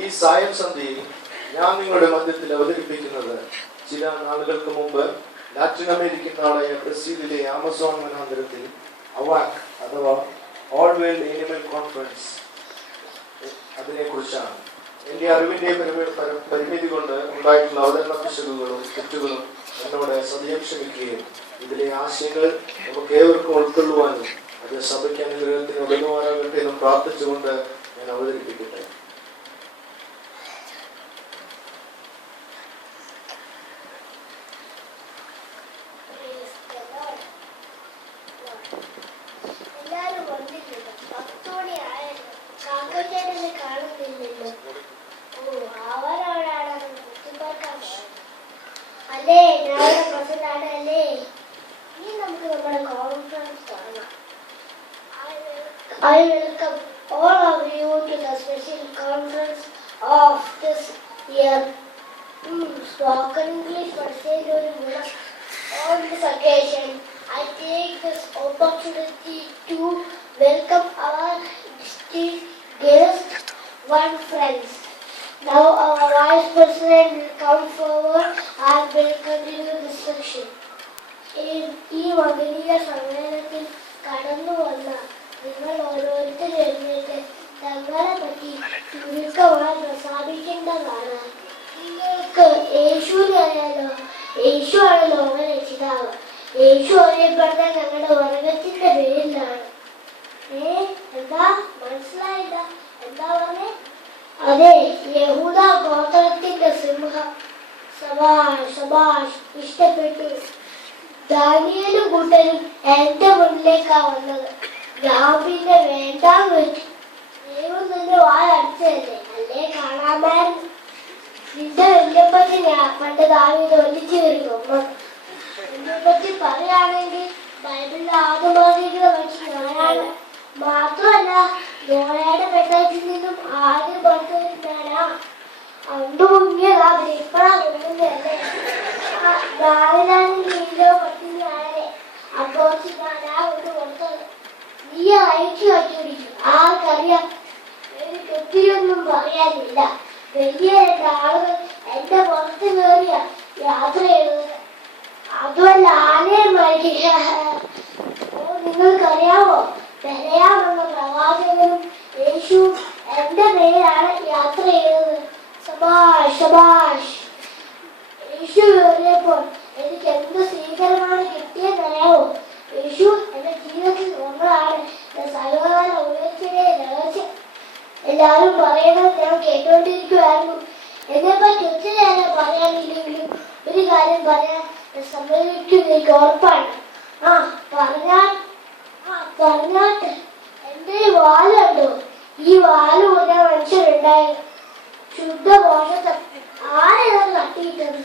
ഈ സായം സന്ധ്യയിൽ ഞാൻ നിങ്ങളുടെ മധ്യത്തിൽ അവതരിപ്പിക്കുന്നത് ചില നാളുകൾക്ക് മുമ്പ് ലാറ്റിൻ അമേരിക്കൻ നാടായ ബ്രസീലിലെ ആമസോൺ വനാന്തരത്തിൽ അവാക് അഥവാ ഓൾ വേൾഡ് ആനിമൽ കോൺഫറൻസ് അതിനെക്കുറിച്ചാണ്. എൻ്റെ അറിവിൻ്റെ പരിമിതി കൊണ്ട് ഉണ്ടായിട്ടുള്ള അവതരണ പിശകുകളും തെറ്റുകളും എന്നോട് സദയം ക്ഷമിക്കുകയും ഇതിലെ ആശയങ്ങൾ നമുക്ക് ഏവർക്കും ഉൾക്കൊള്ളുവാനും അത് സഭയ്ക്ക് അനുഗ്രഹത്തിന് ഉടനുവാനാകട്ടെ എന്നും പ്രാർത്ഥിച്ചുകൊണ്ട് ഞാൻ അവതരിപ്പിക്കട്ടെ. I welcome all of you to the special conference of this year. Spoken English for sake of on this occasion, I take this opportunity to welcome our distinguished guests, one friends. Now our Vice President will come forward and will continue this section. ഈ മകനീയ സമ്മേളനത്തിൽ കടന്നു വന്ന നിങ്ങൾ ഓരോരുത്തരും എഴുന്നേറ്റ് തങ്ങളെ പറ്റി ചുരുക്കമായി പ്രസ്താവിക്കേണ്ടതാണ്. നിങ്ങൾക്ക് യേശുവിനെ അറിയാലോ. യേശു ആണ് ലോക രക്ഷിതാവ്. യേശു അറിയപ്പെടുന്ന ഞങ്ങളുടെ വർഗത്തിന്റെ പേരിലാണ്. എന്താ മനസ്സിലായില്ല? എന്താ പറഞ്ഞേ? അതെ, യഹൂദ ഗോത്രത്തിന്റെ സിംഹം. സബാഷ് സബാഷ്, ഇഷ്ടപ്പെട്ടു. ദാനിയേലും കൂട്ടരും എന്റെ മുന്നിലേക്കാ വന്നത്. ഞാൻ പിന്നെ വേണ്ടാന്ന് വെച്ചു. ദൈവം നിന്റെ വായ അടിച്ചതല്ലേ, അല്ലേ കാണാമായിരുന്നു. നിന്റെ വല്യപ്പറ്റി ഞാൻ പണ്ട് ദാവീദ് ഒലിച്ചു കയറി കൊന്നത്. എന്നെ പറ്റി പറയുകയാണെങ്കിൽ ബൈബിളിൽ ആദ്യമായിരിക്കുന്ന പക്ഷി ഞാനാണ്. മാത്രമല്ല നോയയുടെ പെട്ടകത്തിൽ നിന്നും ആദ്യം പുറത്തു വരുന്നാനാ. അണ്ട് മുങ്ങിയതാ ഇപ്പഴാ കൊണ്ടുവന്നല്ലേ. ദാവീദാണെങ്കിൽ നീലോ പട്ടിണി ആരെ അപ്പോച്ച് ഞാനാ കൊണ്ട് കൊടുത്തത്. നീ അയച്ചു കണ്ടുപിടിക്കും. ആർക്കറിയാം? എനിക്ക് ഒത്തിരിയൊന്നും പറയാനില്ല. വലിയ ആളുകൾ എന്റെ പുറത്ത് കയറിയ യാത്ര ചെയ്തത്. അതുമല്ല ആനയും മരിക്കുക. നിങ്ങൾക്കറിയാമോ, ബലയാമെന്ന പ്രവാചകനും യേശു എന്റെ പേരാണ് യാത്ര ചെയ്തത്. സബാഷ് സബാഷ്. യേശു കയറിയപ്പോൾ എനിക്ക് എന്ത് സ്വീകരണമാണ് കിട്ടിയെന്നറിയാമോ? യേശു എന്റെ ജീവിതത്തിൽ ഒന്നാണ്. സർവകാല ഉയർച്ചയുടെ രഹസ്യം എല്ലാവരും പറയുന്നത് ഞാൻ കേട്ടുകൊണ്ടിരിക്കുവായിരുന്നു. എന്നെപ്പറ്റി ഒത്തിരി നേരം പറയാനില്ലെങ്കിലും ഒരു കാര്യം പറയാൻ സമ്മതിക്കും, എനിക്ക് ഉറപ്പാണ്. പറഞ്ഞാട്ടെ. എന്റെ ഈ വാലുണ്ടോ? ഈ വാല് പോലെ മനുഷ്യരുണ്ടായിരുന്നു. ശുദ്ധമോശത്തെ ആരെയാണ് തട്ടിയിട്ടത്?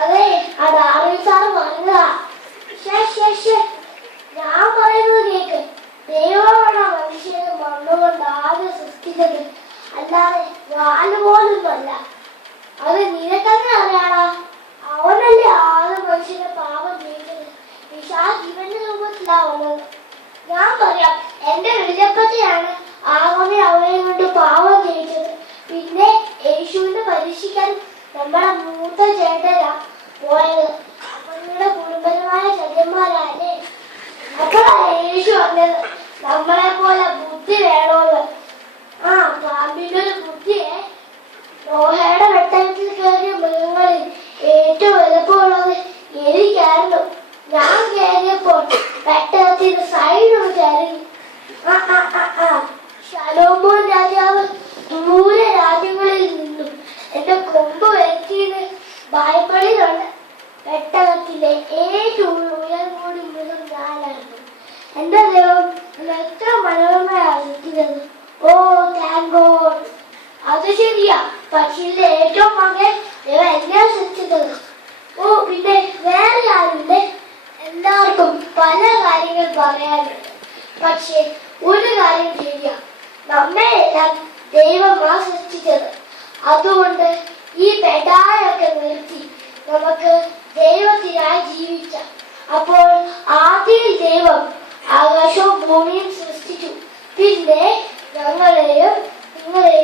അതെ, അത് സാറ് പറഞ്ഞതാ. ഞാൻ പറയുന്നത് കേക്ക്. ദൈവമാണ് മനുഷ്യനെ മണ്ണുകൊണ്ട് ആദ്യം സൃഷ്ടിച്ചത്, അല്ലാതെ വാല് പോലൊന്നുമല്ല. അത് നിനക്കങ്ങനെ അറിയാടാ. അവനല്ലേ ആദ്യം മനുഷ്യനെ പാപം ചെയ്തത്. ഇവന്റെ രൂപത്തിലാ വന്നത്. ഞാൻ പറയാം, എന്റെ വല്യപ്പത്തിയാണ് ആകമേ അവനെ കൊണ്ട് പാപം ചെയ്യിച്ചത്. പിന്നെ യേശുവിനെ പരീക്ഷിക്കാൻ നമ്മുടെ മൂത്ത ചേട്ടനാ പോയത്. അപ്പൊ നിങ്ങളുടെ കുടുംബപരമായ ചര്യന്മാരല്ലേ. അപ്പോഴാണ് യേശു പറഞ്ഞത് നമ്മളെ പോലെ ബുദ്ധി വേണോന്ന്. പാമ്പിന്റെ ഒരു ബുദ്ധിയെ. നോഹയുടെ പെട്ടകത്തിൽ കയറിയ മൃഗങ്ങളിൽ ഏറ്റവും എളുപ്പമുള്ളത് എനിക്കായിരുന്നു. ഞാൻ കയറിയപ്പോൾ പെട്ടകത്തിന് സൈഡ് ചരിഞ്ഞു. ശലോമോൻ രാജാവ് ദൂരെ രാജ്യങ്ങളിൽ നിന്നും എന്റെ കൊമ്പ് വെച്ചിട്ട് ബൈബിളിലുണ്ട്. പെട്ടകത്തിലെ ഏറ്റവും ഉയർന്നോടി മൃഗം ഞാനായിരുന്നു. എന്റെ ദൈവം എത്ര മനോഹരമായിരിക്കുന്നത്. ഓ താങ്ക് ഗോഡ്. അത് ശരിയാ, പക്ഷിയിലെ ഏറ്റവും മകൻ ദൈവം എന്നെ സൃഷ്ടിച്ചത്. പിന്നെ വേറെ ആരുമില്ലേ? എല്ലാവർക്കും പല കാര്യങ്ങൾ പറയാനുണ്ട്. പക്ഷെ ഒരു കാര്യം ശരിയാ, നമ്മെ എല്ലാം ദൈവമാ സൃഷ്ടിച്ചത്. അതുകൊണ്ട് ഈ പെടായൊക്കെ നിർത്തി നമുക്ക് ദൈവത്തിനായി ജീവിക്കാം. അപ്പോൾ ആദ്യം ദൈവം ആകാശവും ഭൂമിയും സൃഷ്ടിച്ചു. പിന്നെ ഞങ്ങളെയും നിങ്ങളെയും